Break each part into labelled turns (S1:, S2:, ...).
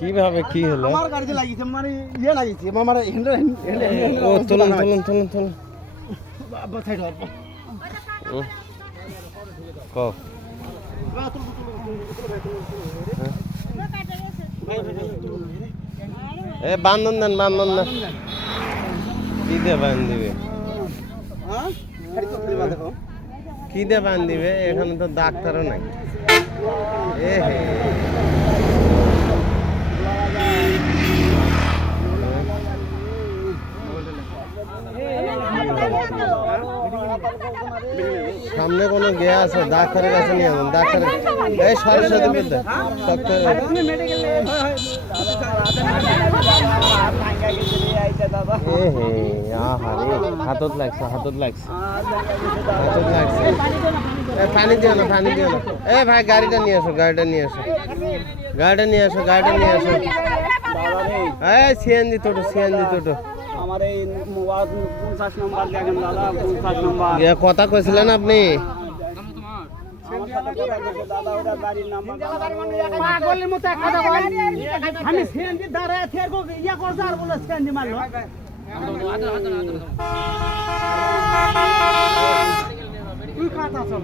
S1: কীভাবে কি হলো?
S2: আমার গাড়িতে লাগিয়েছে মানে ইয়ে লাগিয়েছে আমার হ্যান্ডেল
S1: ও তুলুন তুলুন তুলুন তুলুন।
S2: সাইড
S1: উম। কও। এ বান্ধন দেন বান্ধন দেন। কি দিয়ে বান্ধ দিবে
S2: হ্যাঁ দেখো
S1: কি দিয়ে বান্ধ দিবে এখানে তো ডাক্তারও নাই এ হে সামনে কোনো গে আছে ডাক্তারের কাছে নিয়ে যাবেন ডাক্তার এই সরস্বতী বিদ্যা ডাক্তার
S2: তুমি মেডিকেলে
S1: এ হে আহারে হাতত হাতত হাতত পানি দিও না পানি দিও না এ ভাই গাড়িটা নিয়ে আসো গাড়িটা নিয়ে আসো গাড়িটা নিয়ে আসো গাড়িটা নিয়ে আসো এই সিএনজি টোটো সিএনজি টোটো কথা কইছিলেন আপনি
S2: আমার সাথে কথা বলছে, দাদা ওটা গাড়ির নাম্বার পাগলের মতো এক কথা বল আমি সিএনজি দাঁড়ায় থেকো ইয়া করছে আর বলে সিএনজি মারলো। তুই কাটা চল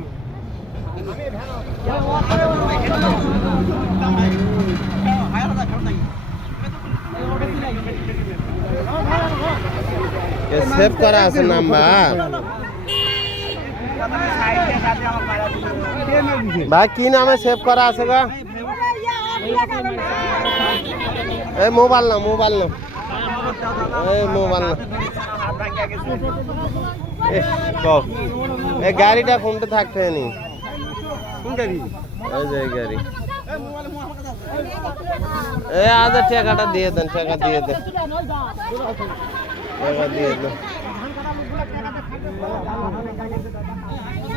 S1: সেভ করা আছে নাম্বার। ভাই কি নামে সেভ করা আছে গা এই মোবাইল না মোবাইল না এই মোবাইল না এ, কও এই গাড়িটা কোনটা থাকতে নি
S2: কোন গাড়ি
S1: এই যে এই গাড়ি এই আজ টাকাটা দিয়ে দেন টাকা দিয়ে দেন টাকা দিয়ে দেন Thank you.